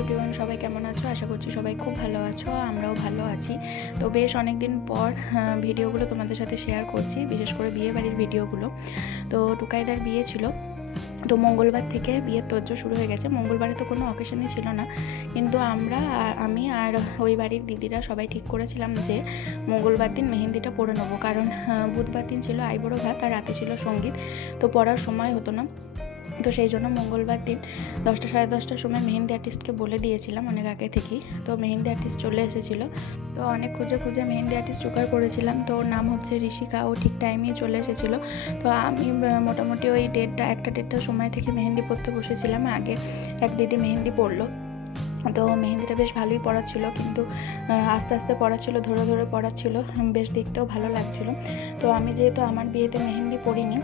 Everyone, সবাই কেমন আছো? আশা করছি সবাই খুব ভালো আছো, আমরাও ভালো আছি। তো বেশ অনেক দিন পর ভিডিওগুলো তোমাদের সাথে শেয়ার করছি, বিশেষ করে বিয়ে বাড়ির ভিডিওগুলো। তো টুকাইদার বিয়ে ছিল, তো মঙ্গলবার থেকে বিয়ের তোড়জোড় শুরু হয়ে গেছে। মঙ্গলবারে তো কোনো অকেশনই ছিল না, কিন্তু আমি আর ওই বাড়ির দিদিরা সবাই ঠিক করেছিলাম যে মঙ্গলবার দিন মেহেন্দিটা পরে নেবো, কারণ বুধবার দিন ছিল আইবুড়ো ভাত আর রাতে ছিল সঙ্গীত, তো পড়ার সময় হতো না। তো সেই জন্য মঙ্গলবার দিন 10টা সাড়ে 10টার সময় মেহেন্দি আর্টিস্টকে বলে দিয়েছিলাম অনেক আগে থেকেই। তো মেহেন্দি আর্টিস্ট চলে এসেছিলো, তো অনেক খুঁজে খুঁজে মেহেন্দি আর্টিস্ট জোগাড় করেছিলাম। তো ওর নাম হচ্ছে ঋষিকা, ও ঠিক টাইমেই চলে এসেছিলো। তো আমি মোটামুটি ওই একটা দেড়টার সময় থেকে মেহেন্দি পরতে বসেছিলাম। আগে এক দিদি মেহেন্দি পরলো, তো মেহেন্দিটা বেশ ভালোই পড়াচ্ছিলো, কিন্তু আস্তে আস্তে পড়াচ্ছিলো, ধরে ধরে পড়াচ্ছিলো, বেশ দেখতেও ভালো লাগছিলো। তো আমি যেহেতু আমার বিয়েতে মেহেন্দি পরিনি,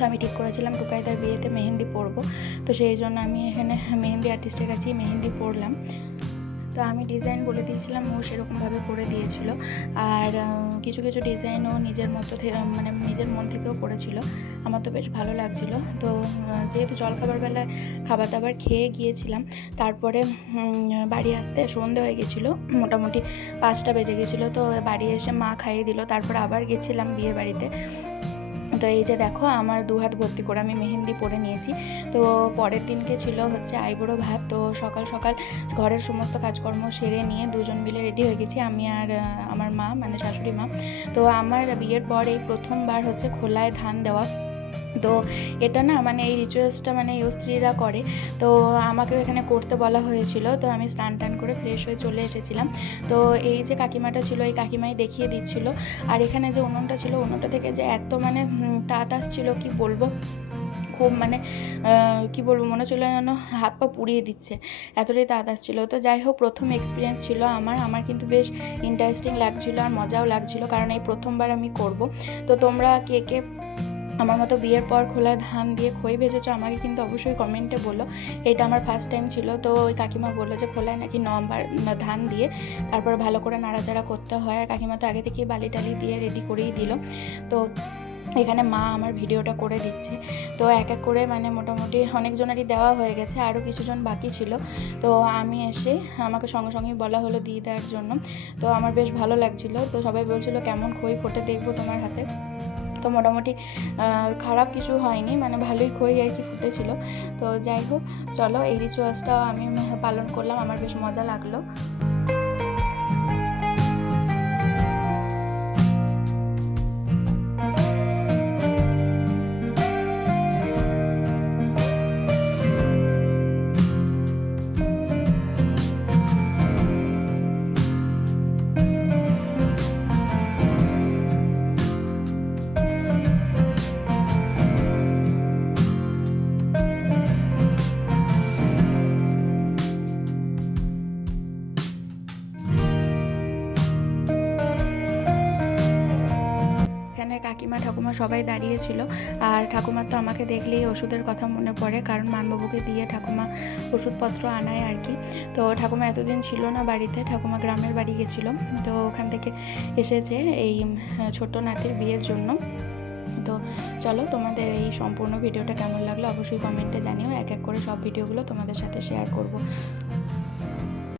তো আমি ঠিক করেছিলাম টুকাইদার বিয়েতে মেহেন্দি পরবো। তো সেই জন্য আমি এখানে মেহেন্দি আর্টিস্টের কাছেই মেহেন্দি পরলাম। তো আমি ডিজাইন বলে দিয়েছিলাম, ও সেরকমভাবে করে দিয়েছিল। আর কিছু কিছু ডিজাইনও নিজের মতো মানে নিজের মন থেকেও করেছিল। আমার তো বেশ ভালো লাগছিল। তো যেহেতু জলখাবার বেলায় খাবার দাবার খেয়ে গিয়েছিলাম, তারপরে বাড়ি আসতে সন্ধে হয়ে গেছিলো, মোটামুটি 5টা বেজে গেছিলো। তো বাড়ি এসে মা খাইয়ে দিল, তারপর আবার গেছিলাম বিয়ে বাড়িতে। তো এই যে দেখো, আমার 2 হাত ভর্তি করে আমি মেহেন্দি পরে নিয়েছি। তো পরের দিনকে ছিল হচ্ছে আইবুড়ো ভাত। তো সকাল সকাল ঘরের সমস্ত কাজকর্ম সেরে নিয়ে দুজন মিলে রেডি হয়ে গেছি, আমি আর আমার মা, মানে শাশুড়ি মা। তো আমার বিয়ের পর এই প্রথমবার হচ্ছে খোলায় ধান দেওয়া। তো এটা না, মানে এই রিচুয়ালসটা মানে এই স্ত্রীরা করে, তো আমাকেও এখানে করতে বলা হয়েছিল। তো আমি স্নান টান করে ফ্রেশ হয়ে চলে এসেছিলাম। তো এই যে কাকিমাটা ছিল, এই কাকিমাই দেখিয়ে দিচ্ছিল। আর এখানে যে উনুনটা ছিল, উনুনটা থেকে যে এত মানে তাত আসছিল, কি বলবো, খুব মানে কি বলবো, মনে চলে যেন হাত পা পুড়িয়ে দিচ্ছে, এতটাই তাত আসছিলো। তো যাই হোক, প্রথম এক্সপিরিয়েন্স ছিল আমার কিন্তু বেশ ইন্টারেস্টিং লাগছিলো আর মজাও লাগছিলো, কারণ এই প্রথমবার আমি করব। তো তোমরা কে কে আমার মতো বিয়ের পর খোলায় ধান দিয়ে খই ভেজেছো, আমাকে কিন্তু অবশ্যই কমেন্টে বলো। এটা আমার ফার্স্ট টাইম ছিল। তো ওই কাকিমা বললো যে খোলায় নাকি নমবার ধান দিয়ে তারপর ভালো করে নাড়াচাড়া করতে হয়, আর কাকিমা তো আগে থেকেই বালি টালি দিয়ে রেডি করেই দিল। তো এখানে মা আমার ভিডিওটা করে দিচ্ছে। তো এক এক করে মানে মোটামুটি অনেকজনেরই দেওয়া হয়ে গেছে, আরও কিছুজন বাকি ছিল। তো আমি এসে আমাকে সঙ্গে সঙ্গেই বলা হলো দিয়ে দেওয়ার জন্য। তো আমার বেশ ভালো লাগছিলো। তো সবাই বলছিলো কেমন খই ফোটে দেখবো তোমার হাতে। তো মোটামুটি খারাপ কিছু হয়নি, মানে ভালোই খই আর কি ফুটেছিল। তো যাই হোক, চলো এই রিচুয়ালসটাও আমি পালন করলাম, আমার বেশ মজা লাগলো। কাকিমা ঠাকুমা সবাই দাঁড়িয়েছিল, আর ঠাকুমার তো আমাকে দেখলেই ওষুধের কথা মনে পড়ে, কারণ মানবাবুকে দিয়ে ঠাকুমা ওষুধপত্র আনায় আর কি। তো ঠাকুমা এতদিন ছিল না বাড়িতে, ঠাকুমা গ্রামের বাড়ি গেছিলো। তো ওখান থেকে এসেছে এই ছোট নাতির বিয়ের জন্য। তো চলো, তোমাদের এই সম্পূর্ণ ভিডিওটা কেমন লাগলো অবশ্যই কমেন্টে জানিও, এক এক করে সব ভিডিওগুলো তোমাদের সাথে শেয়ার করব।